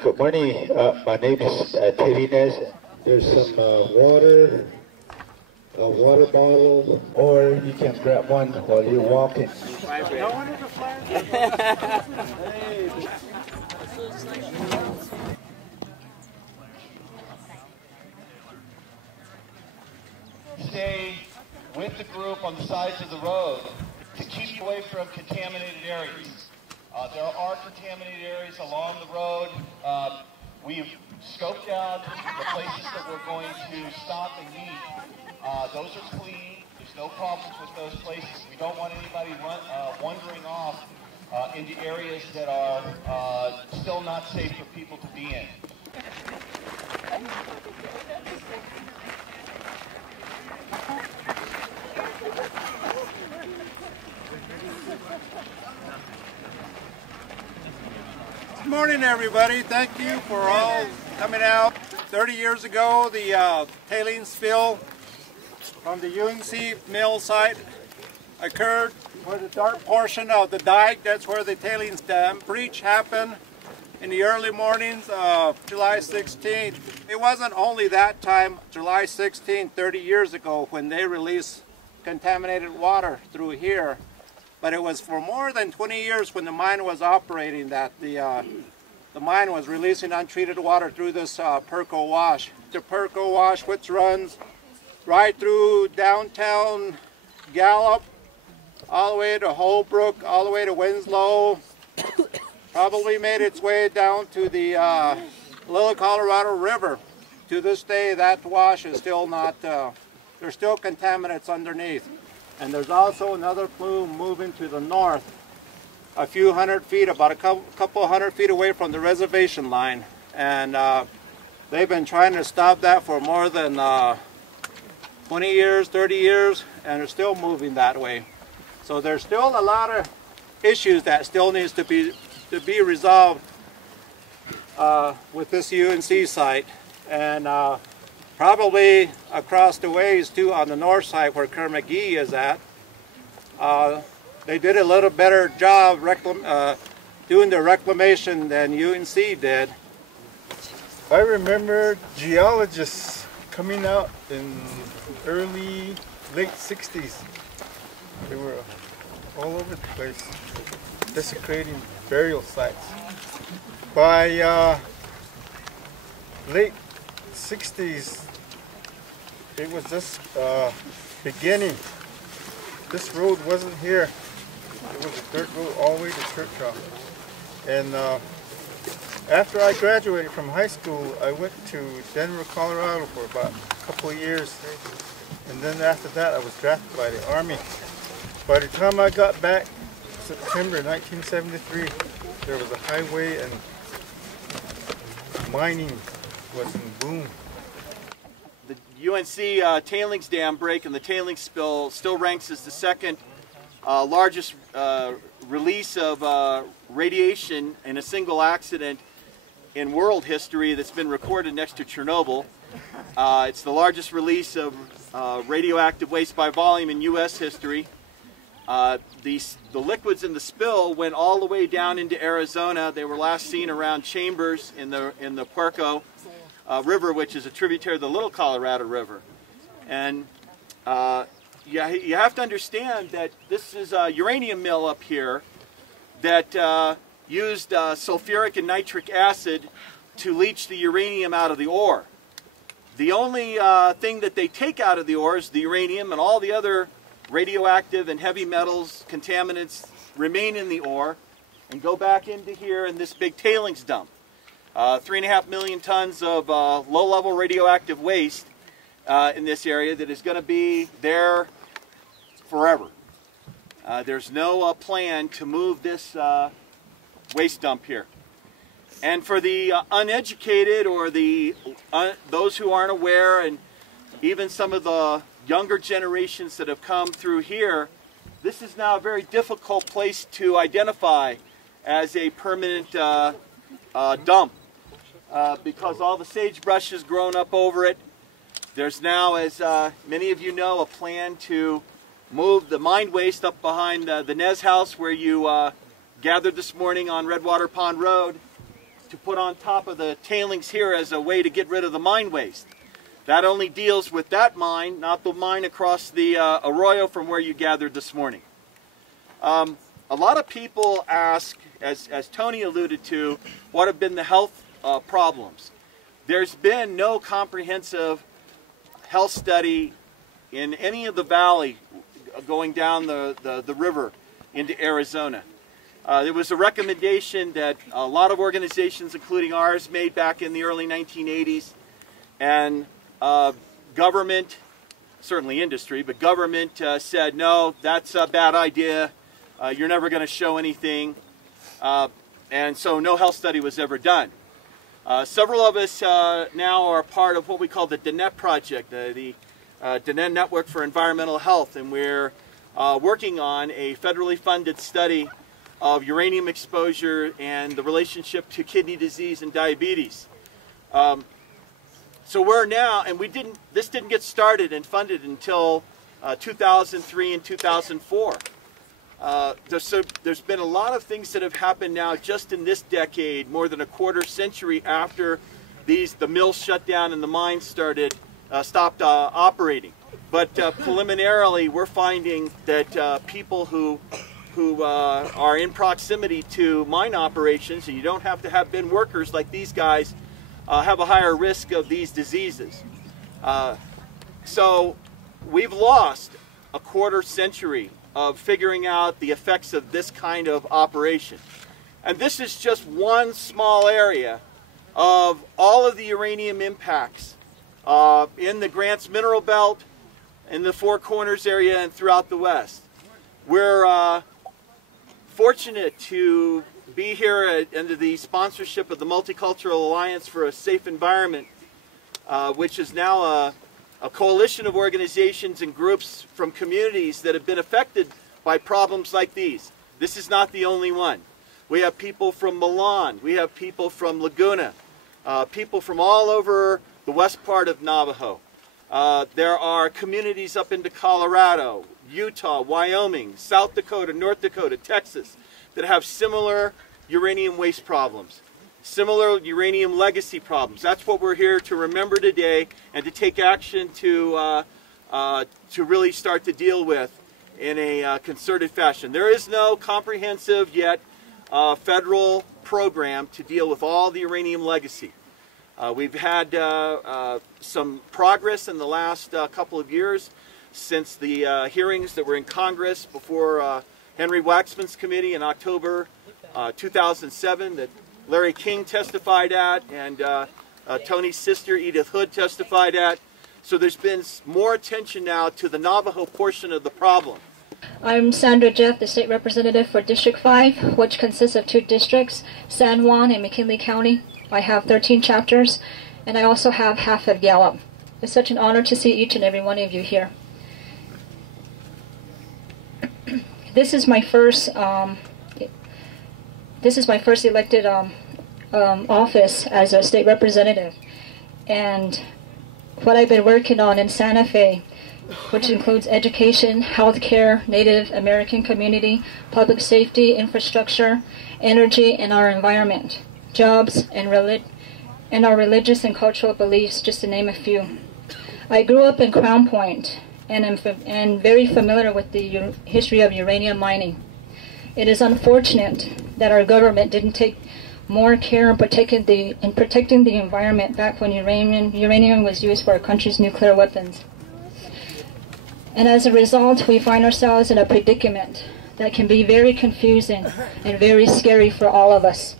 Good morning. My name is Terines. There's some water, a water bottle, or you can grab one while you're walking. No one is a flag. Stay with the group on the sides of the road to keep you away from contaminated areas. There are contaminated areas along the road. We've scoped out the places that we're going to stop and meet. Those are clean. There's no problems with those places. We don't want anybody wandering off into areas that are still not safe for people to be in. Good morning, everybody. Thank you for all coming out. 30 years ago, the tailings spill from the UNC mill site occurred where the dark portion of the dike, that's where the tailings dam breach happened in the early mornings of July 16th. It wasn't only that time, July 16th, 30 years ago, when they released contaminated water through here. But it was for more than 20 years when the mine was operating that the mine was releasing untreated water through this Perco wash. The Perco wash, which runs right through downtown Gallup, all the way to Holbrook, all the way to Winslow, probably made its way down to the Little Colorado River. To this day, that wash is still not, there's still contaminants underneath. And there's also another plume moving to the north, a few hundred feet, about a couple hundred feet away from the reservation line. And they've been trying to stop that for more than 20 years, 30 years, and they're still moving that way. So there's still a lot of issues that still needs to be resolved with this UNC site. And probably across the ways too on the north side where Kerr-McGee is at. They did a little better job doing the reclamation than UNC did. I remember geologists coming out in early, late 60s. They were all over the place, desecrating burial sites. By late 60s, it was just beginning. This road wasn't here. It was a dirt road all the way to Churchill. And after I graduated from high school, I went to Denver, Colorado for about a couple of years. And then after that, I was drafted by the Army. By the time I got back, September 1973, there was a highway and mining was in boom. The UNC tailings dam break and the tailings spill still ranks as the second largest release of radiation in a single accident in world history that's been recorded next to Chernobyl. It's the largest release of radioactive waste by volume in U.S. history. The liquids in the spill went all the way down into Arizona. They were last seen around Chambers in the Puerco River, which is a tributary of the Little Colorado River. And you have to understand that this is a uranium mill up here that used sulfuric and nitric acid to leach the uranium out of the ore. The only thing that they take out of the ore is the uranium, and all the other radioactive and heavy metals, contaminants remain in the ore and go back into here in this big tailings dump. 3.5 million tons of low-level radioactive waste in this area that is going to be there forever. There's no plan to move this waste dump here. And for the uneducated or those who aren't aware, and even some of the younger generations that have come through here, this is now a very difficult place to identify as a permanent dump. Because all the sagebrush has grown up over it. There's now, as many of you know, a plan to move the mine waste up behind the Nez house where you gathered this morning on Redwater Pond Road to put on top of the tailings here as a way to get rid of the mine waste. That only deals with that mine, not the mine across the arroyo from where you gathered this morning. A lot of people ask, as Tony alluded to, what have been the health problems. There's been no comprehensive health study in any of the valley going down the river into Arizona. There was a recommendation that a lot of organizations, including ours, made back in the early 1980s, and government, certainly industry, but government said, no, that's a bad idea, you're never going to show anything, and so no health study was ever done. Several of us now are part of what we call the DNET project, the DNET Network for Environmental Health, and we're working on a federally funded study of uranium exposure and the relationship to kidney disease and diabetes. So we're now, and this didn't get started and funded until 2003 and 2004. There's been a lot of things that have happened now just in this decade, more than a quarter century after the mills shut down and the mines stopped operating. But preliminarily, we're finding that people who are in proximity to mine operations, and you don't have to have been workers like these guys, have a higher risk of these diseases. So we've lost a quarter century of figuring out the effects of this kind of operation. And this is just one small area of all of the uranium impacts in the Grants Mineral Belt, in the Four Corners area, and throughout the West. We're fortunate to be here under the sponsorship of the Multicultural Alliance for a Safe Environment, which is now a coalition of organizations and groups from communities that have been affected by problems like these. This is not the only one. We have people from Milan, we have people from Laguna, people from all over the west part of Navajo. There are communities up into Colorado, Utah, Wyoming, South Dakota, North Dakota, Texas, that have similar uranium waste problems, similar uranium legacy problems. That's what we're here to remember today and to take action to really start to deal with in a concerted fashion. There is no comprehensive yet federal program to deal with all the uranium legacy. We've had some progress in the last couple of years since the hearings that were in Congress before Henry Waxman's committee in October 2007 that Larry King testified at, and Tony's sister Edith Hood testified at. So there's been more attention now to the Navajo portion of the problem. I'm Sandra Jeff, the state representative for District 5, which consists of 2 districts, San Juan and McKinley County. I have 13 chapters, and I also have half of Gallup. It's such an honor to see each and every one of you here. This is my first elected office as a state representative, and what I've been working on in Santa Fe, which includes education, healthcare, Native American community, public safety, infrastructure, energy, and our environment, jobs, and our religious and cultural beliefs, just to name a few. I grew up in Crown Point, and am very familiar with the history of uranium mining. It is unfortunate that our government didn't take more care in protecting the environment back when uranium was used for our country's nuclear weapons. And as a result, we find ourselves in a predicament that can be very confusing and very scary for all of us.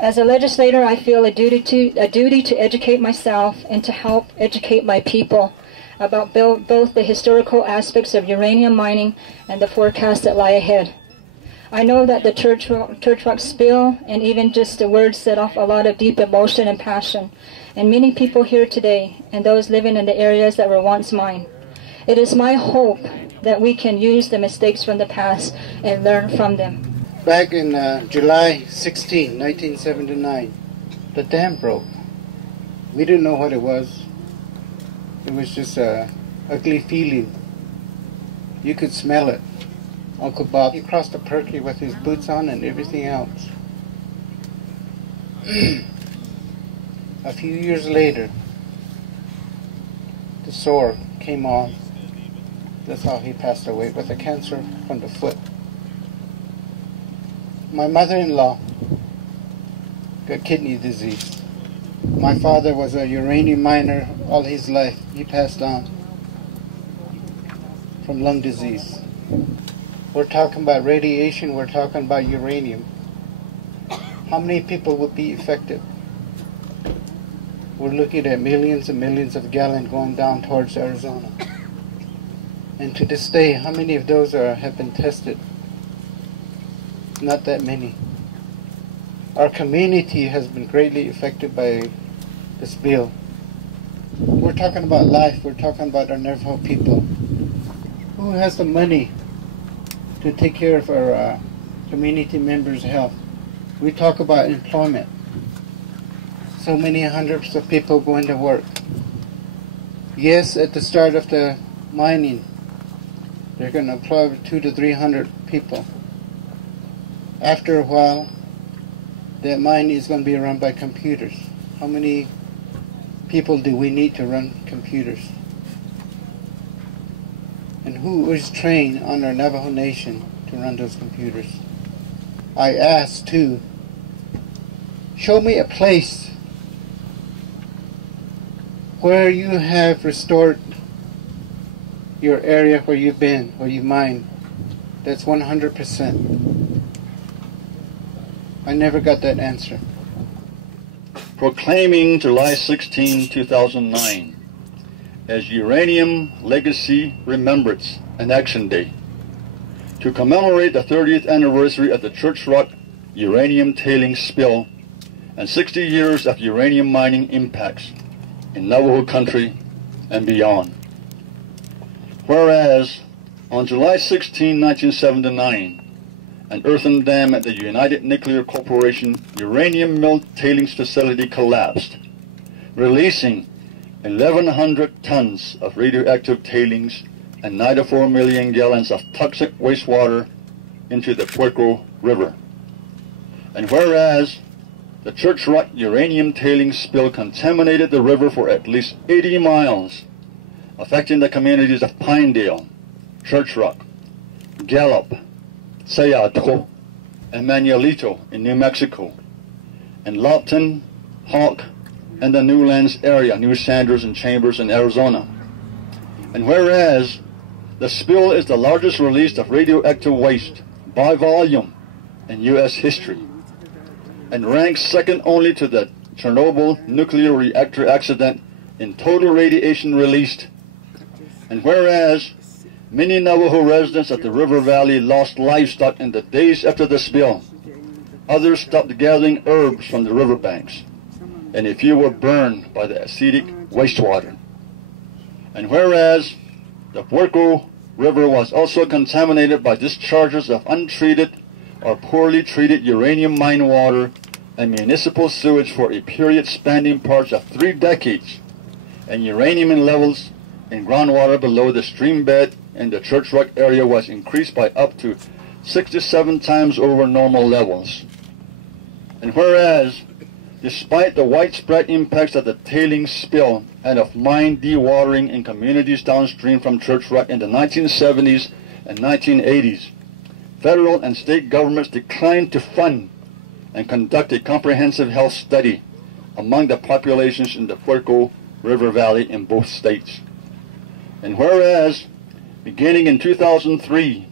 As a legislator, I feel a duty to educate myself and to help educate my people about both the historical aspects of uranium mining and the forecasts that lie ahead. I know that the church rock spill and even just the words set off a lot of deep emotion and passion in many people here today and those living in the areas that were once mine. It is my hope that we can use the mistakes from the past and learn from them. Back in July 16, 1979, the dam broke. We didn't know what it was. It was just an ugly feeling. You could smell it. Uncle Bob, he crossed the Perky with his boots on and everything else. A few years later, the sore came on. That's how he passed away, with a cancer from the foot. My mother-in-law got kidney disease. My father was a uranium miner all his life. He passed on from lung disease. We're talking about radiation, we're talking about uranium. How many people would be affected? We're looking at millions and millions of gallons going down towards Arizona. And to this day, how many of those have been tested? Not that many. Our community has been greatly affected by the spill. We're talking about life, we're talking about our Navajo people. Who has the money to take care of our community members' health? We talk about employment. So many hundreds of people going to work. Yes, at the start of the mining, they're going to employ 200 to 300 people. After a while, that mine is going to be run by computers. How many people do we need to run computers? And who is trained on our Navajo Nation to run those computers? I asked too, show me a place where you have restored your area where you've been, where you mined. That's 100%. I never got that answer. Proclaiming July 16, 2009 as Uranium Legacy Remembrance and Action Day to commemorate the 30th anniversary of the Church Rock uranium tailings spill and 60 years of uranium mining impacts in Navajo country and beyond. Whereas on July 16, 1979, an earthen dam at the United Nuclear Corporation uranium mill tailings facility collapsed, releasing 1,100 tons of radioactive tailings and 94 million gallons of toxic wastewater into the Puerco River. And whereas the Church Rock uranium tailings spill contaminated the river for at least 80 miles, affecting the communities of Pinedale, Church Rock, Gallup, Celander, and Manuelito in New Mexico, and Lawton, Hawk, and the Newlands area, New Sanders and Chambers in Arizona. And whereas the spill is the largest release of radioactive waste by volume in U.S. history, and ranks second only to the Chernobyl nuclear reactor accident in total radiation released, and whereas many Navajo residents at the river valley lost livestock in the days after the spill, others stopped gathering herbs from the riverbanks, and a few were burned by the acidic wastewater. And whereas the Puerco River was also contaminated by discharges of untreated or poorly treated uranium mine water and municipal sewage for a period spanning parts of 3 decades, and uranium levels in groundwater below the stream bed in the Church Rock area was increased by up to 67 times over normal levels. And whereas, despite the widespread impacts of the tailings spill and of mine dewatering in communities downstream from Church Rock in the 1970s and 1980s, federal and state governments declined to fund and conduct a comprehensive health study among the populations in the Puerco River Valley in both states. And whereas, beginning in 2003,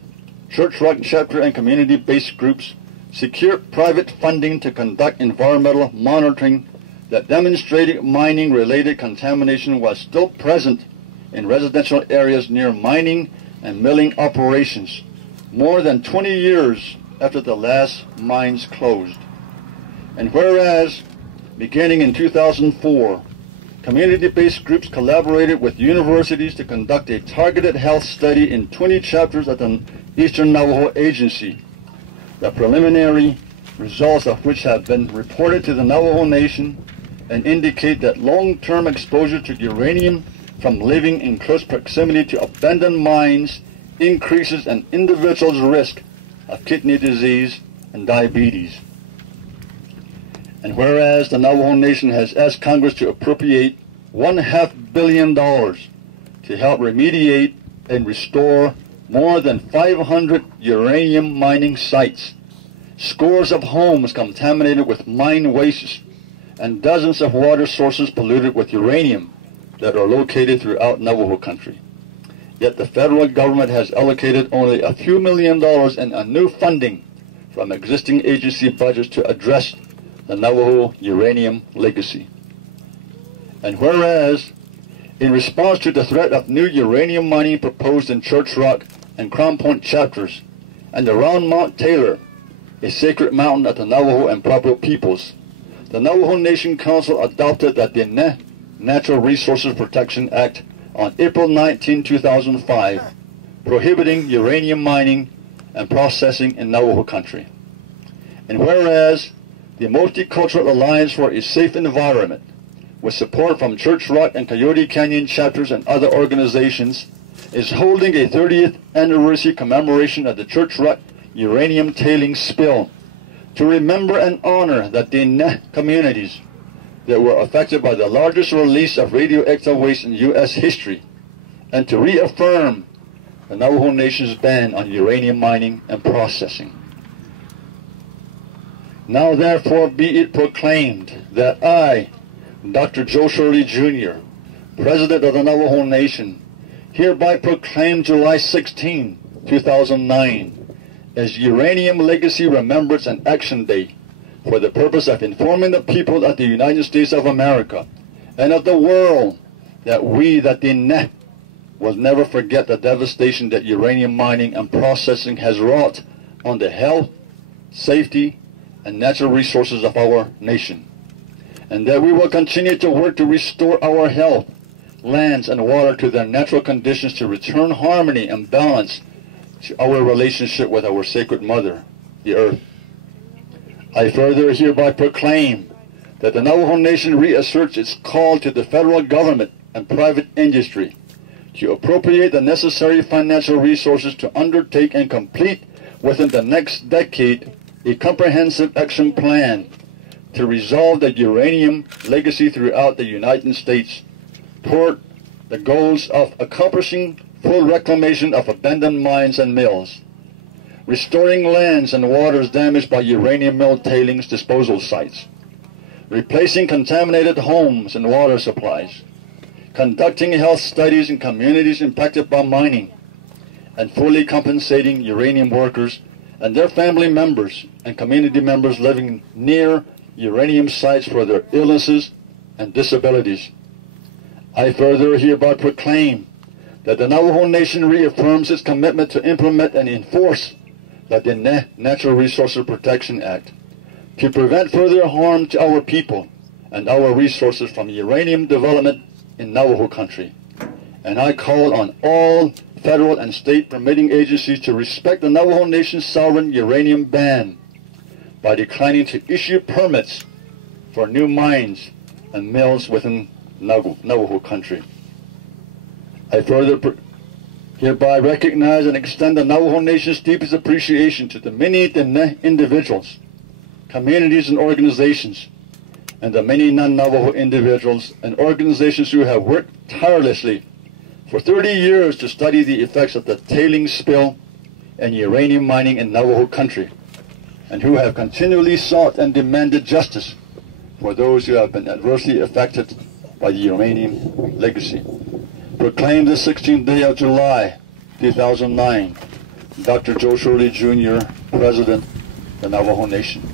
Church Rock chapter and community-based groups secured private funding to conduct environmental monitoring that demonstrated mining-related contamination was still present in residential areas near mining and milling operations, more than 20 years after the last mines closed. And whereas, beginning in 2004, community-based groups collaborated with universities to conduct a targeted health study in 20 chapters at the Eastern Navajo Agency, the preliminary results of which have been reported to the Navajo Nation and indicate that long-term exposure to uranium from living in close proximity to abandoned mines increases an individual's risk of kidney disease and diabetes. And whereas the Navajo Nation has asked Congress to appropriate $1.5 billion to help remediate and restore more than 500 uranium mining sites, scores of homes contaminated with mine wastes, and dozens of water sources polluted with uranium that are located throughout Navajo country. Yet the federal government has allocated only a few $1 million in a new funding from existing agency budgets to address the Navajo uranium legacy. And whereas, in response to the threat of new uranium mining proposed in Church Rock and Crown Point chapters, and around Mount Taylor, a sacred mountain of the Navajo and Pueblo peoples, the Navajo Nation Council adopted the Natural Resources Protection Act on April 19, 2005, prohibiting uranium mining and processing in Navajo country. And whereas the Multicultural Alliance for a Safe Environment, with support from Church Rock and Coyote Canyon chapters and other organizations, is holding a 30th anniversary commemoration of the Church Rock uranium tailings spill to remember and honor the Diné communities that were affected by the largest release of radioactive waste in U.S. history, and to reaffirm the Navajo Nation's ban on uranium mining and processing. Now therefore be it proclaimed that I, Dr. Joe Shirley Jr., President of the Navajo Nation, hereby proclaim July 16, 2009 as Uranium Legacy Remembrance and Action Day for the purpose of informing the people of the United States of America and of the world that we, the Diné, will never forget the devastation that uranium mining and processing has wrought on the health, safety, and natural resources of our nation, and that we will continue to work to restore our health, lands, and water to their natural conditions to return harmony and balance to our relationship with our sacred mother, the earth. I further hereby proclaim that the Navajo Nation reasserts its call to the federal government and private industry to appropriate the necessary financial resources to undertake and complete within the next decade a comprehensive action plan to resolve the uranium legacy throughout the United States toward the goals of accomplishing full reclamation of abandoned mines and mills, restoring lands and waters damaged by uranium mill tailings disposal sites, replacing contaminated homes and water supplies, conducting health studies in communities impacted by mining, and fully compensating uranium workers and their family members and community members living near uranium sites for their illnesses and disabilities. I further hereby proclaim that the Navajo Nation reaffirms its commitment to implement and enforce the Natural Resources Protection Act to prevent further harm to our people and our resources from uranium development in Navajo country. And I call on all federal and state permitting agencies to respect the Navajo Nation's sovereign uranium ban by declining to issue permits for new mines and mills within Navajo country. I further hereby recognize and extend the Navajo Nation's deepest appreciation to the many Diné individuals, communities, and organizations, and the many non-Navajo individuals and organizations who have worked tirelessly for 30 years to study the effects of the tailings spill and uranium mining in Navajo country, and who have continually sought and demanded justice for those who have been adversely affected by the uranium legacy. Proclaim the 16th day of July, 2009, Dr. Joe Shirley Jr., President of the Navajo Nation.